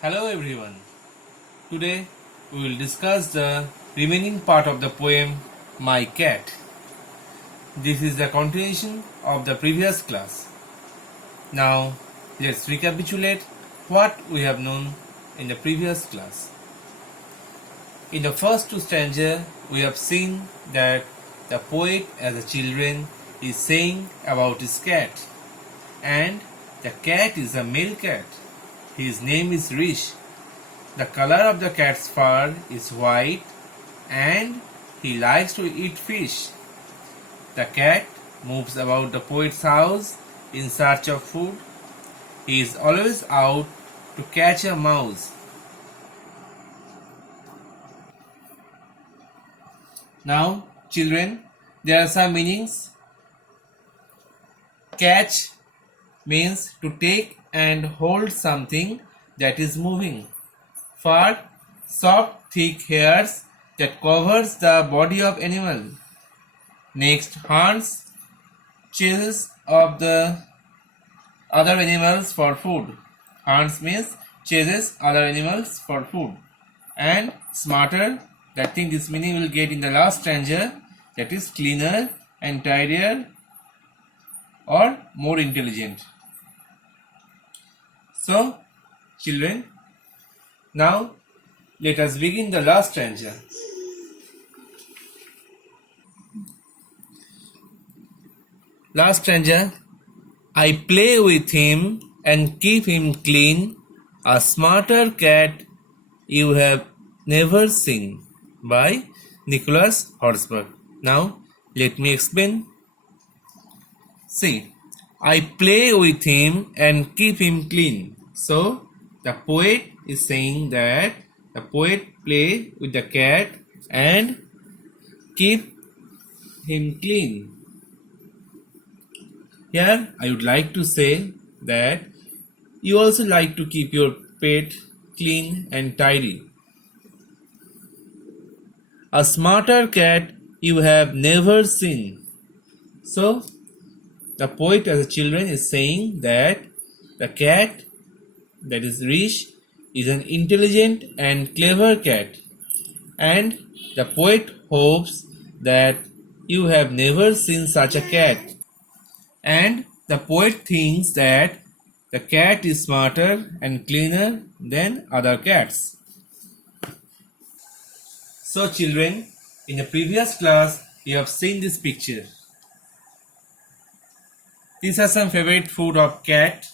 Hello everyone. Today we will discuss the remaining part of the poem My Cat. This is the continuation of the previous class. Now let's recapitulate what we have known in the previous class. In the first two stanzas we have seen that the poet as a children is saying about his cat, and the cat is a male cat. His name is Rish. The color of the cat's fur is white and he likes to eat fish. The cat moves about the poet's house in search of food. He is always out to catch a mouse. Now, children, there are some meanings. Catch means to take and hold something that is moving. Fur, soft thick hairs that covers the body of animal. Next, horns, chases of the other animals for food. Horns means chases other animals for food. And smarter, that thing this meaning will get in the last stanza, that is cleaner and tidier or more intelligent. So, children, now let us begin the last stanza. Last stanza. I play with him and keep him clean, a smarter cat you have never seen, by Nicholas Horsburgh. Now let me explain. See, I play with him and keep him clean. So the poet is saying that the poet play with the cat and keep him clean. Here I would like to say that you also like to keep your pet clean and tidy. A smarter cat you have never seen. So the poet as a children is saying that the cat, that is Rish, is an intelligent and clever cat, and the poet hopes that you have never seen such a cat, and the poet thinks that the cat is smarter and cleaner than other cats. So children, in the previous class you have seen this picture. These are some favorite food of cat.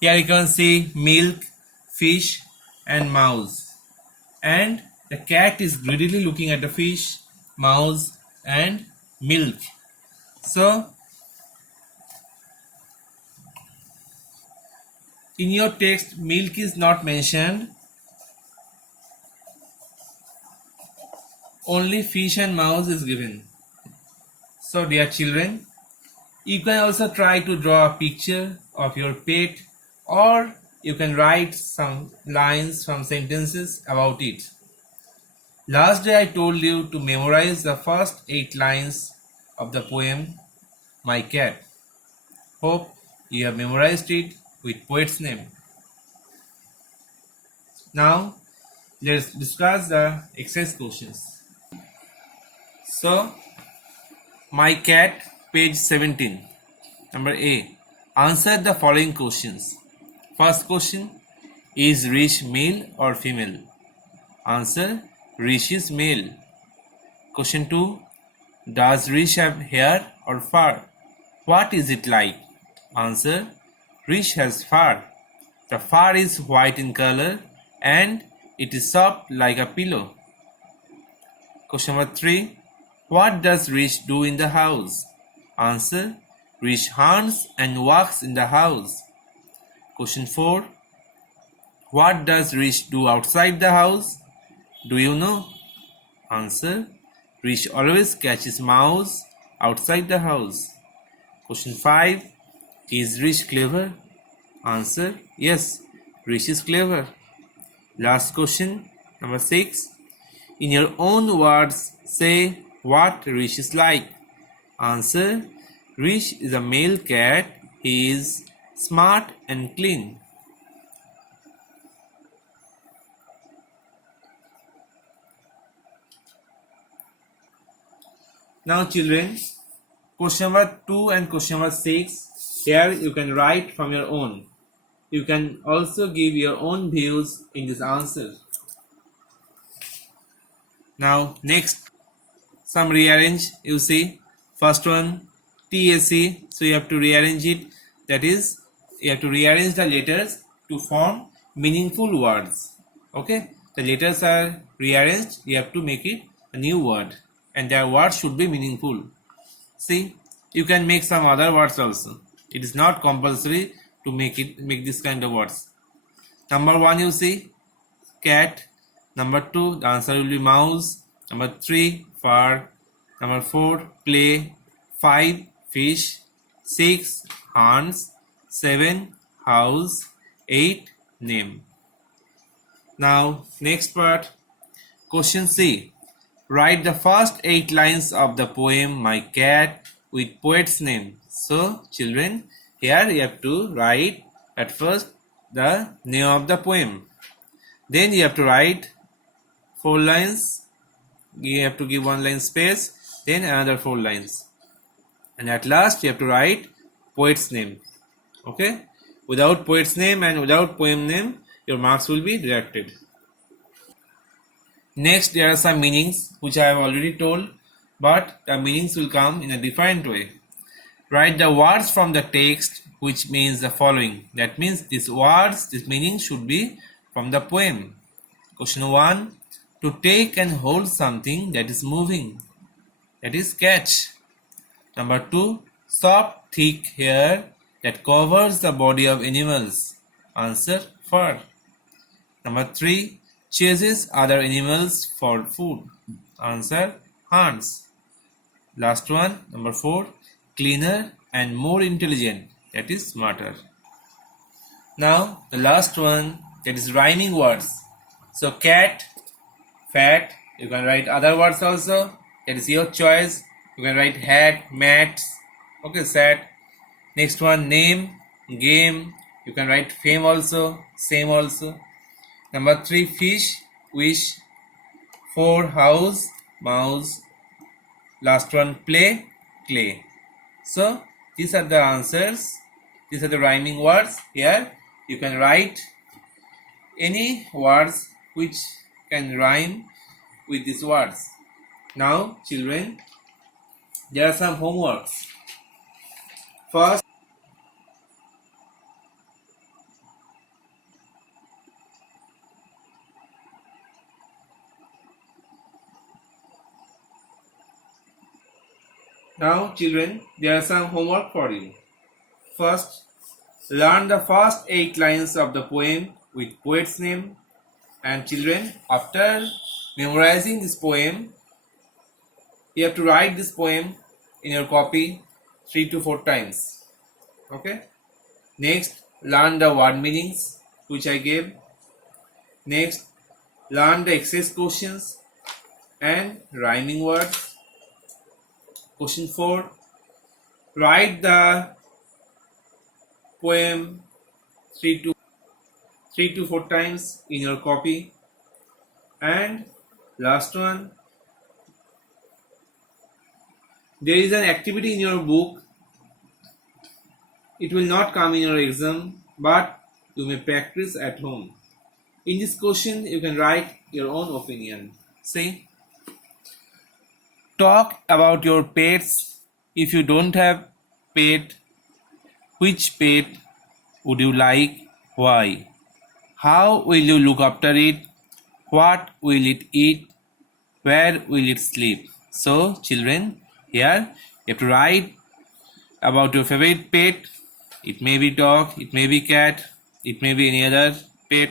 Here you can see milk, fish and mouse. And the cat is greedily looking at the fish, mouse and milk. So, in your text, milk is not mentioned. Only fish and mouse is given. So, dear children, you can also try to draw a picture of your pet, or you can write some lines from sentences about it. Last day I told you to memorize the first 8 lines of the poem My Cat. Hope you have memorized it with poet's name. Now let's discuss the exercise questions. So, My Cat, page 17. Number A. Answer the following questions. First question. Is Rish male or female? Answer. Rish is male. Question 2. Does Rish have hair or fur? What is it like? Answer. Rish has fur. The fur is white in color and it is soft like a pillow. Question number 3. What does Rish do in the house? Answer. Rish hunts and walks in the house. Question 4. What does Rish do outside the house? Do you know? Answer. Rish always catches mouse outside the house. Question 5. Is Rish clever? Answer. Yes, Rish is clever. Last question, number 6. In your own words, say what Rish is like. Answer. Rish is a male cat. He is smart and clean. Now children, question number 2 and question number 6, here you can write from your own. You can also give your own views in this answer. Now next, some rearrange. You see, first one TAC, so you have to rearrange it. That is, you have to rearrange the letters to form meaningful words. Okay, the letters are rearranged, you have to make it a new word, and their words should be meaningful. See, you can make some other words also. It is not compulsory to make this kind of words. Number 1, you see, cat. Number 2, the answer will be mouse. Number 3, fur. Number 4, play. 5, fish. 6, hands. 7, house. 8, name. Now next part, question C. Write the first 8 lines of the poem My Cat with poet's name. So children, here you have to write at first the name of the poem. Then you have to write 4 lines. You have to give 1 line space, then another 4 lines. And at last you have to write poet's name. Okay? Without poet's name and without poem name, your marks will be deducted. Next, there are some meanings which I have already told, but the meanings will come in a different way. Write the words from the text which means the following. That means these words, this meaning should be from the poem. Question 1. To take and hold something that is moving. That is catch. Number 2. Soft, thick hair that covers the body of animals. Answer, fur. Number 3. Chases other animals for food. Answer, hunts. Last one, number 4. Cleaner and more intelligent. That is smarter. Now the last one, that is rhyming words. So cat, fat. You can write other words also. That is your choice. You can write hat, mats. Okay, sad. Next one, name, game. You can write fame also, same also. Number 3, fish, wish. 4, house, mouse. Last one, play, clay. So these are the answers. These are the rhyming words. Here you can write any words which can rhyme with these words. Now children, there are some homeworks. First, now children, there are some homework for you. First, learn the first 8 lines of the poem with poet's name. And children, after memorizing this poem, you have to write this poem in your copy 3 to 4 times. Okay. Next, learn the word meanings which I gave. Next, learn the exercise questions and rhyming words. Question 4. Write the poem 3 to 4 times in your copy. And last one, there is an activity in your book. It will not come in your exam, but you may practice at home. In this question, you can write your own opinion. See, talk about your pets. If you don't have pet, which pet would you like? Why? How will you look after it? What will it eat? Where will it sleep? So children, here you have to write about your favorite pet. It may be dog, it may be cat, it may be any other pet.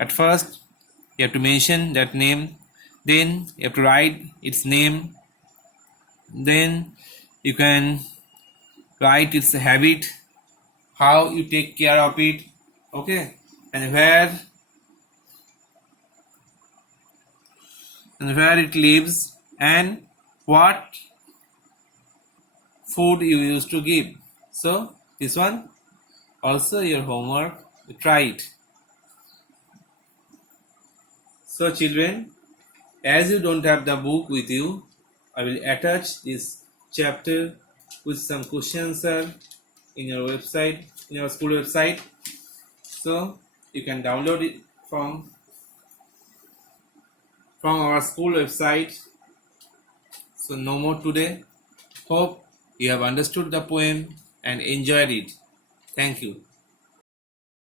At first, you have to mention that name. Then you have to write its name. Then you can write its habit, how you take care of it, okay, and where it lives, and what food you used to give. So this one also your homework, try it. So children, as you don't have the book with you, I will attach this chapter with some question answer in your website, in your school website, so you can download it from our school website. So no more today. Hope you have understood the poem and enjoyed it. Thank you.